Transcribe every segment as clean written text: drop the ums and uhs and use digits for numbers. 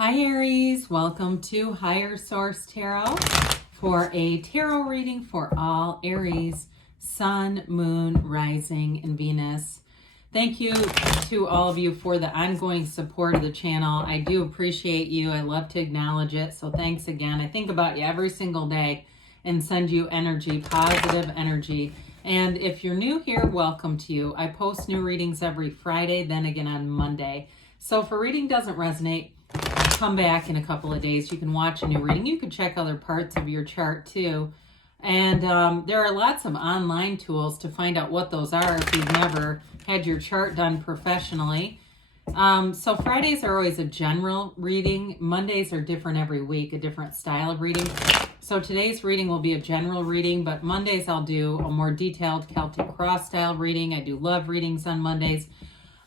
Hi Aries, welcome to Higher Source Tarot for a tarot reading for all Aries, Sun, Moon, Rising, and Venus. Thank you to all of you for the ongoing support of the channel. I do appreciate you. I love to acknowledge it. So thanks again. I think about you every single day and send you energy, positive energy. And if you're new here, welcome to you. I post new readings every Friday, then again on Monday. So if a reading doesn't resonate, come back in a couple of days. You can watch a new reading. You can check other parts of your chart too. And there are lots of online tools to find out what those are if you've never had your chart done professionally. So Fridays are always a general reading. Mondays are different every week, a different style of reading. So today's reading will be a general reading, but Mondays I'll do a more detailed Celtic cross style reading. I do love readings on Mondays.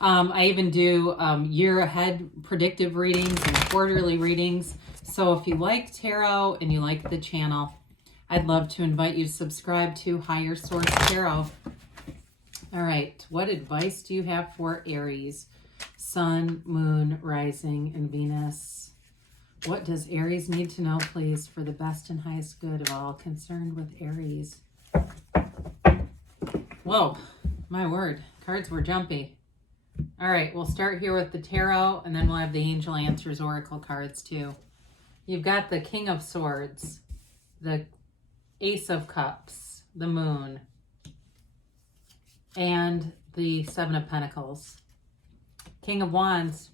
I even do year ahead predictive readings and quarterly readings. So if you like tarot and you like the channel, I'd love to invite you to subscribe to Higher Source Tarot. All right, what advice do you have for Aries? Sun, Moon, Rising, and Venus. What does Aries need to know, please, for the best and highest good of all concerned with Aries? Whoa, my word, cards were jumpy. All right, we'll start here with the tarot, and then we'll have the Angel Answers Oracle cards too. You've got the King of Swords, the Ace of Cups, the Moon, and the Seven of Pentacles. King of Wands,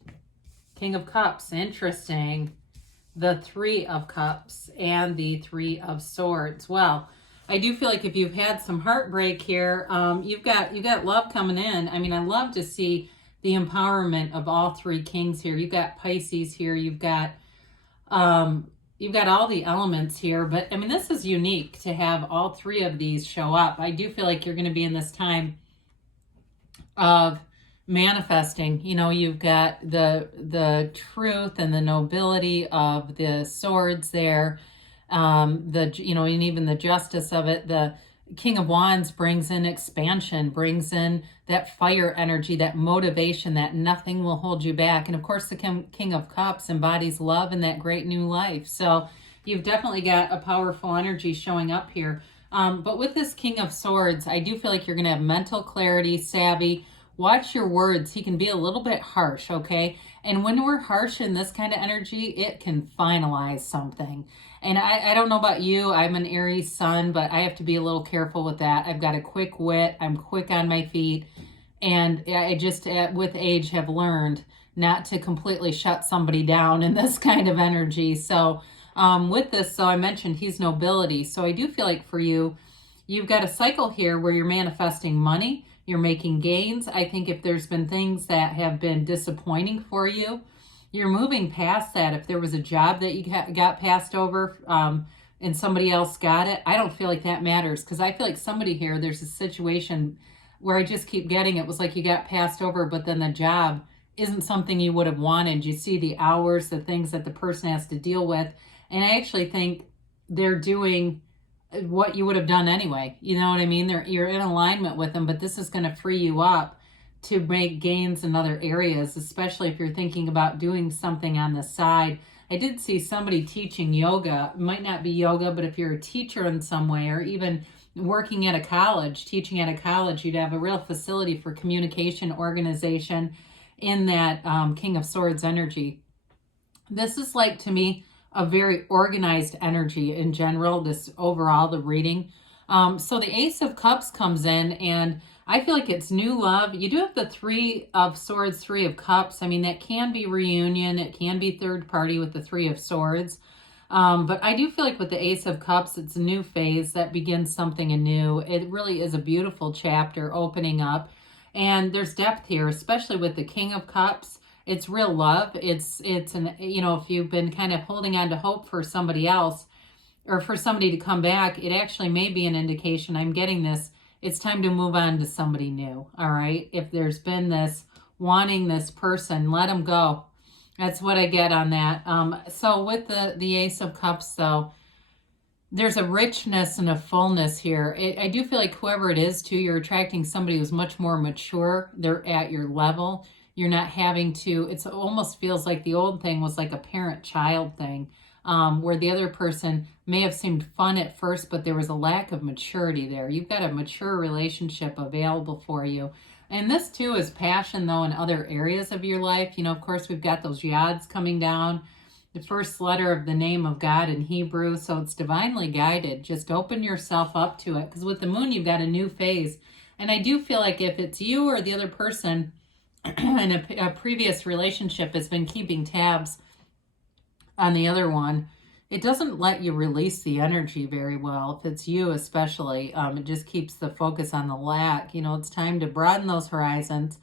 King of Cups, interesting. The Three of Cups and the Three of Swords. Well, I do feel like if you've had some heartbreak here, you've got love coming in. I mean, I love to see the empowerment of all three kings here. You've got Pisces here. You've got all the elements here. But I mean, this is unique to have all three of these show up. I do feel like you're going to be in this time of manifesting. You know, you've got the truth and the nobility of the swords there. And even the justice of it. The King of Wands brings in expansion, brings in that fire energy, that motivation, that nothing will hold you back. And of course, the King of Cups embodies love and that great new life. So you've definitely got a powerful energy showing up here. But with this King of Swords, I do feel like you're going to have mental clarity, savvy. Watch your words. He can be a little bit harsh, okay? And when we're harsh in this kind of energy, it can finalize something. And I don't know about you. I'm an Aries sun, but I have to be a little careful with that. I've got a quick wit. I'm quick on my feet. And I just, with age, have learned not to completely shut somebody down in this kind of energy. So with this, so I mentioned he's nobility. So I do feel like for you, you've got a cycle here where you're manifesting money. You're making gains. I think if there's been things that have been disappointing for you, you're moving past that. If there was a job that you got passed over and somebody else got it, I don't feel like that matters, because I feel like somebody here, there's a situation where I just keep getting it was like you got passed over, but then the job isn't something you would have wanted. You see the hours, the things that the person has to deal with. And I actually think they're doing what you would have done anyway. You know what I mean? You're in alignment with them, but this is going to free you up to make gains in other areas, especially if you're thinking about doing something on the side. I did see somebody teaching yoga. It might not be yoga, but if you're a teacher in some way, or even working at a college, teaching at a college, you'd have a real facility for communication, organization in that King of Swords energy. This is like, to me, a very organized energy in general, this overall, the reading. So the Ace of Cups comes in, and I feel like it's new love. You do have the Three of Swords, Three of Cups. I mean, that can be reunion. It can be third party with the Three of Swords. But I do feel like with the Ace of Cups, it's a new phase that begins something anew. It really is a beautiful chapter opening up. And there's depth here, especially with the King of Cups. It's real love. It's if you've been kind of holding on to hope for somebody else or for somebody to come back, it actually may be an indication. I'm getting this. It's time to move on to somebody new. All right. If there's been this wanting this person, let them go. That's what I get on that. So with the Ace of Cups, though, there's a richness and a fullness here. I do feel like whoever it is, too, you're attracting somebody who's much more mature. They're at your level. You're not having to, it almost feels like the old thing was like a parent-child thing, where the other person may have seemed fun at first, but there was a lack of maturity there. You've got a mature relationship available for you. And this too is passion, though, in other areas of your life. You know, of course, we've got those yads coming down, the first letter of the name of God in Hebrew. So it's divinely guided. Just open yourself up to it. Because with the moon, you've got a new phase. And I do feel like if it's you or the other person in a previous relationship has been keeping tabs on the other one, it doesn't let you release the energy very well. If it's you especially, it just keeps the focus on the lack. You know, it's time to broaden those horizons.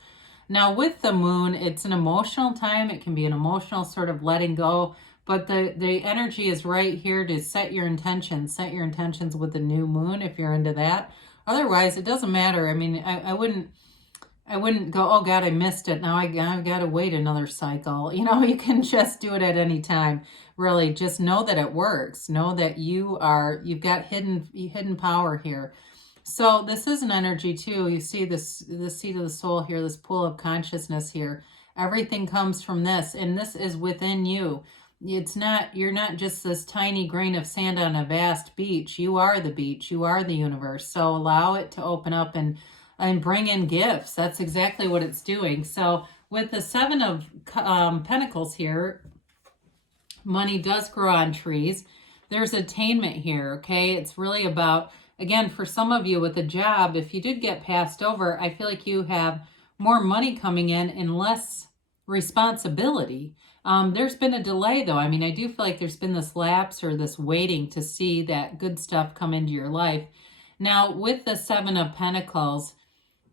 Now with the moon, it's an emotional time. It can be an emotional sort of letting go, but the energy is right here to set your intentions. Set your intentions with the new moon if you're into that. Otherwise, it doesn't matter. I mean, I wouldn't go, oh God, I missed it. Now I've got to wait another cycle. You know, you can just do it at any time. Really, just know that it works. Know that you've got hidden power here. So this is an energy too. You see this seat of the soul here, this pool of consciousness here. Everything comes from this, and this is within you. You're not just this tiny grain of sand on a vast beach. You are the beach. You are the universe. So allow it to open up and bring in gifts. That's exactly what it's doing. So with the Seven of Pentacles here, money does grow on trees. There's attainment here, okay? It's really about, again, for some of you with a job, if you did get passed over, I feel like you have more money coming in and less responsibility. There's been a delay, though. I mean, I do feel like there's been this lapse or this waiting to see that good stuff come into your life. Now, with the Seven of Pentacles,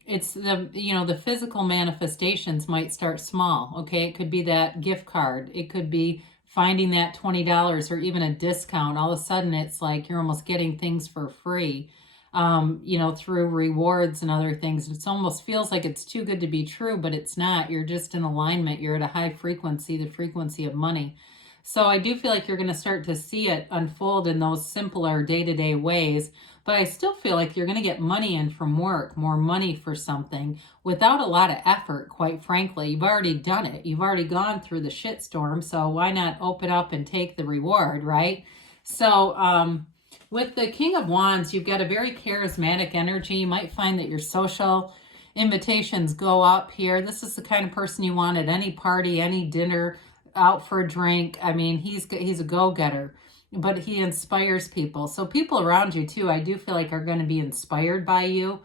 it's the physical manifestations might start small, okay? It could be that gift card. It could be finding that $20 or even a discount. All of a sudden, it's like you're almost getting things for free, through rewards and other things. It almost feels like it's too good to be true, but it's not. You're just in alignment. You're at a high frequency, the frequency of money. So I do feel like you're going to start to see it unfold in those simpler day-to-day ways. But I still feel like you're going to get money in from work, more money for something without a lot of effort, quite frankly. You've already done it. You've already gone through the shitstorm. So why not open up and take the reward, right? So with the King of Wands, you've got a very charismatic energy. You might find that your social invitations go up here. This is the kind of person you want at any party, any dinner, out for a drink. I mean, he's a go-getter, but he inspires people. So people around you too, I do feel like are going to be inspired by you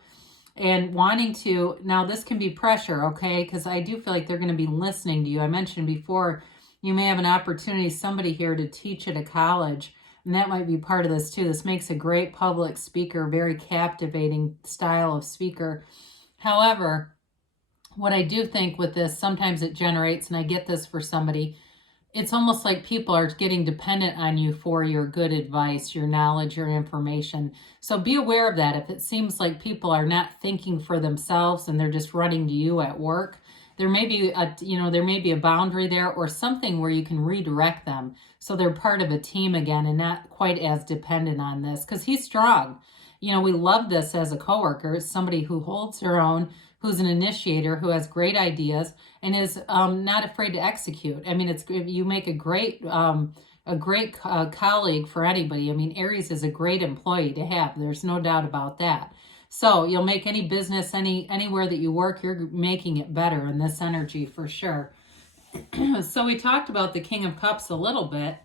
and wanting to. Now this can be pressure, okay? Because I do feel like they're going to be listening to you. I mentioned before, you may have an opportunity, somebody here to teach at a college, and that might be part of this too. This makes a great public speaker, very captivating style of speaker. However, what I do think with this, sometimes it generates, and I get this for somebody, it's almost like people are getting dependent on you for your good advice, your knowledge, your information. So be aware of that. If it seems like people are not thinking for themselves and they're just running to you at work, there may be a boundary there or something where you can redirect them so they're part of a team again and not quite as dependent on this, because he's strong. You know, we love this as a coworker, somebody who holds her own, who's an initiator, who has great ideas and is not afraid to execute. I mean, you make a great colleague for anybody. I mean, Aries is a great employee to have. There's no doubt about that. So you'll make any business, anywhere that you work, you're making it better in this energy for sure. So we talked about the King of Cups a little bit.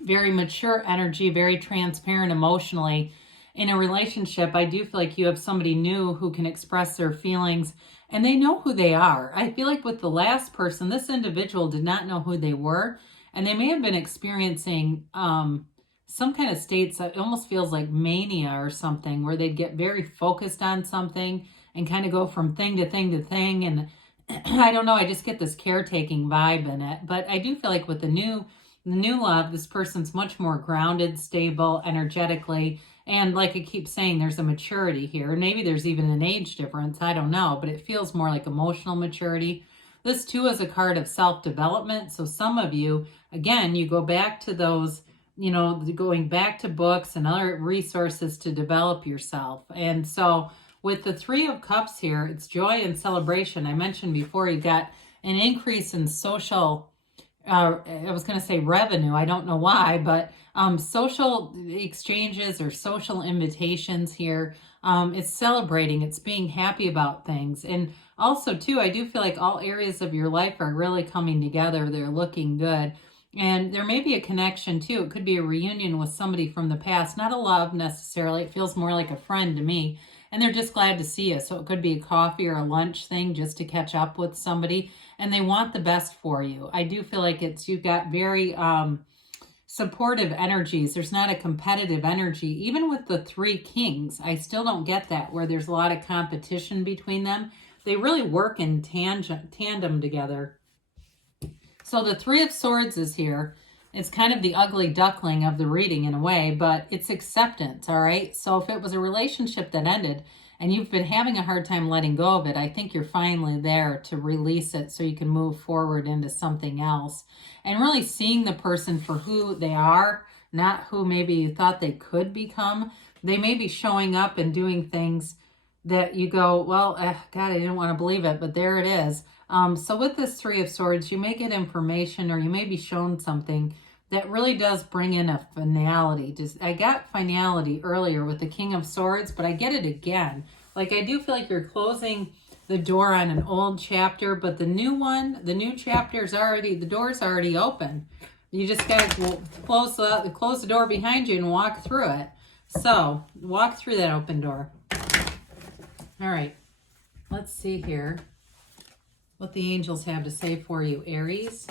Very mature energy, very transparent emotionally. In a relationship, I do feel like you have somebody new who can express their feelings and they know who they are. I feel like with the last person, this individual did not know who they were, and they may have been experiencing some kind of states that almost feels like mania or something, where they'd get very focused on something and kind of go from thing to thing to thing. And I don't know, I just get this caretaking vibe in it. But I do feel like with the new love, this person's much more grounded, stable, energetically. And like I keep saying, there's a maturity here. Maybe there's even an age difference. I don't know, but it feels more like emotional maturity. This too is a card of self-development. So some of you, again, you go back to those, going back to books and other resources to develop yourself. And so with the Three of Cups here, it's joy and celebration. I mentioned before, you got an increase in social, I was going to say revenue. I don't know why, but social exchanges or social invitations here. It's celebrating. It's being happy about things. And also, too, I do feel like all areas of your life are really coming together. They're looking good. And there may be a connection, too. It could be a reunion with somebody from the past. Not a love, necessarily. It feels more like a friend to me. And they're just glad to see you. So it could be a coffee or a lunch thing just to catch up with somebody. And they want the best for you. I do feel like you've got very supportive energies. There's not a competitive energy. Even with the Three Kings, I still don't get that, where there's a lot of competition between them. They really work in tandem together. So the Three of Swords is here. It's kind of the ugly duckling of the reading in a way, but it's acceptance, all right? So if it was a relationship that ended and you've been having a hard time letting go of it, I think you're finally there to release it so you can move forward into something else. And really seeing the person for who they are, not who maybe you thought they could become. They may be showing up and doing things that you go, well, God, I didn't want to believe it, but there it is. So with this Three of Swords, you may get information or you may be shown something that really does bring in a finality. I got finality earlier with the King of Swords, but I get it again. Like, I do feel like you're closing the door on an old chapter, but the new chapter's already, the door's already open. You just got to close the door behind you and walk through it. So, walk through that open door. All right, let's see here what the angels have to say for you, Aries.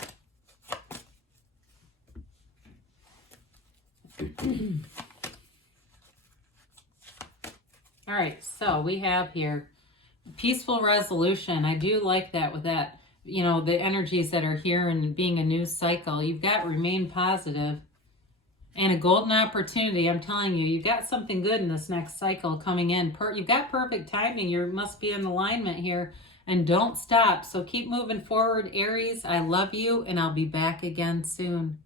All right, so we have here peaceful resolution. I do like that with that, you know, the energies that are here and being a new cycle. You've got remain positive and a golden opportunity. I'm telling you, you've got something good in this next cycle coming in. You've got perfect timing. You must be in alignment here, and don't stop. So keep moving forward, Aries. I love you, and I'll be back again soon.